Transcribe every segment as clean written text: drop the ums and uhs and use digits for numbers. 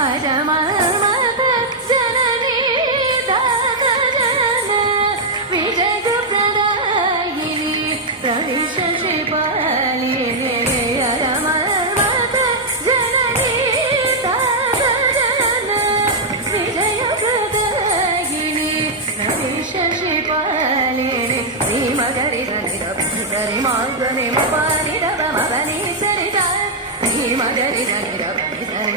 अजमन्मथ जननी दात जन विजयप्रदायिनी प्रविश श्रीपालिनी अजमन्मथ जननी दात जन विजयप्रदायिनी प्रविश श्रीपालिनी श्रीमगरि गरि मागनि मपानि रव मगनि सरिता श्रीमगरि गरि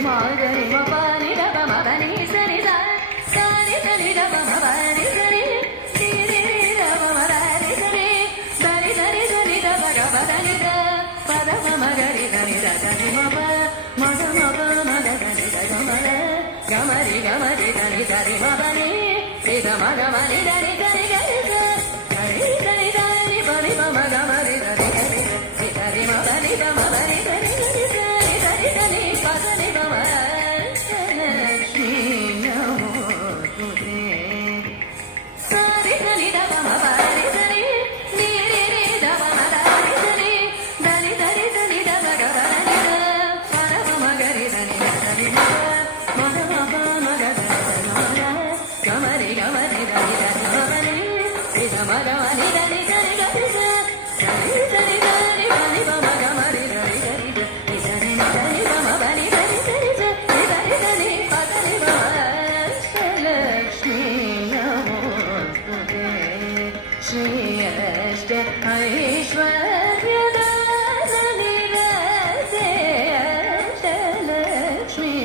मागनि मपानि रव मगनि सरिता सारि सरि रव मगनि सरि सिरि रव मगनि सरि सरि सरि सरि रव गनि द पद मगरि गनि गनि मप मग मप मग गनि गमल गमरि गमरि गनि सरि मगनि सिद मग मनि गनि गनि गनि गनि गनि गनि परि मग गमरि गनि गनि सिरि मगनि गमरि गनि गनि सरि सरि गनि पदनि मम लक्ष्मी नमोस्तुते सरि गनि रव मगनि सरि निरि रि रव मगनि सरि दनि दनि दनि रव गनि पर मगरि दनि गनि मग मग मग गनि गमरि गमरि गनि गनि मगनि सिद मग मनि गनि गनि गनि सरि सरि गनि गनि मग गमरि गनि गनि सरि गनि मम गनि गनि सरि सरि गनि पदनि मम लक्ष्मी नमोस्तुते श्री अष्ट ऐश्वर्यदायिनी अष्टलक्ष्मी